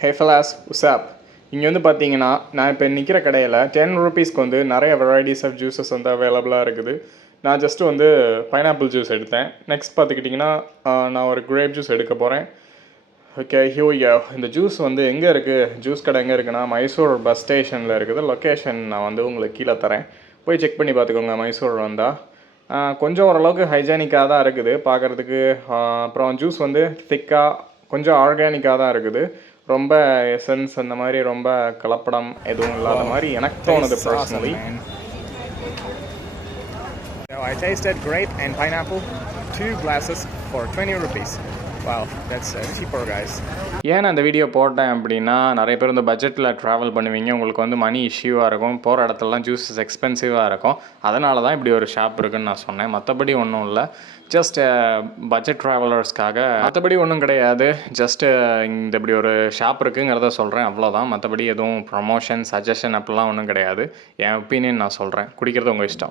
ஹே fellas, உசாப். இங்கே வந்து பார்த்தீங்கன்னா, நான் இப்போ நிற்கிற கடையில் 10 ருபீஸ்க்கு வந்து நிறைய வெரைட்டிஸ் ஆஃப் ஜூஸஸ் வந்து அவைலபிளாக இருக்குது. நான் ஜஸ்ட்டு வந்து பைனாப்பிள் ஜூஸ் எடுத்தேன். நெக்ஸ்ட் பார்த்துக்கிட்டிங்கன்னா நான் ஒரு கிரேப் ஜூஸ் எடுக்க போகிறேன். ஓகே, ஹியூ இந்த ஜூஸ் வந்து எங்கே இருக்குது, ஜூஸ் கடை எங்கே இருக்குன்னா மைசூர் பஸ் ஸ்டேஷனில் இருக்குது. லொக்கேஷன் நான் வந்து உங்களுக்கு கீழே தரேன், போய் செக் பண்ணி பார்த்துக்கோங்க. மைசூர் வந்தால் கொஞ்சம் ஓரளவுக்கு ஹைஜானிக்காக தான் இருக்குது பார்க்குறதுக்கு. அப்புறம் ஜூஸ் வந்து திக்காக கொஞ்சம் ஆர்கானிக்காக தான் இருக்குது. ரொம்ப எசன்ஸ் அந்த மாதிரி ரொம்ப கலப்படம் எதுவும் இல்லாத மாதிரி எனக்கு தோணுது personally. I tasted grape and pineapple, 2 glasses for 20 rupees. Wow, that's cheaper guys. ஏன் அந்த வீடியோ போட்டேன் அப்படின்னா, நிறைய பேர் இந்த பட்ஜெட்டில் ட்ராவல் பண்ணுவீங்க, உங்களுக்கு வந்து மணி இஷ்யூவாக இருக்கும், போகிற இடத்துலலாம் ஜூஸஸ் எக்ஸ்பென்சிவாக இருக்கும். அதனால தான் இப்படி ஒரு ஷாப் இருக்குதுன்னு நான் சொன்னேன். மற்றபடி ஒன்றும் இல்லை, ஜஸ்ட் பட்ஜெட் ட்ராவலர்ஸ்க்காக. மற்றபடி ஒன்றும் கிடையாது, ஜஸ்ட்டு இந்த இப்படி ஒரு ஷாப் இருக்குங்கிறத சொல்கிறேன், அவ்வளோதான். மற்றபடி எதுவும் ப்ரமோஷன் சஜஷன் அப்படிலாம் ஒன்றும் கிடையாது. என் ஒப்பீனியன் நான் சொல்கிறேன், குடிக்கிறது உங்கள் இஷ்டம்.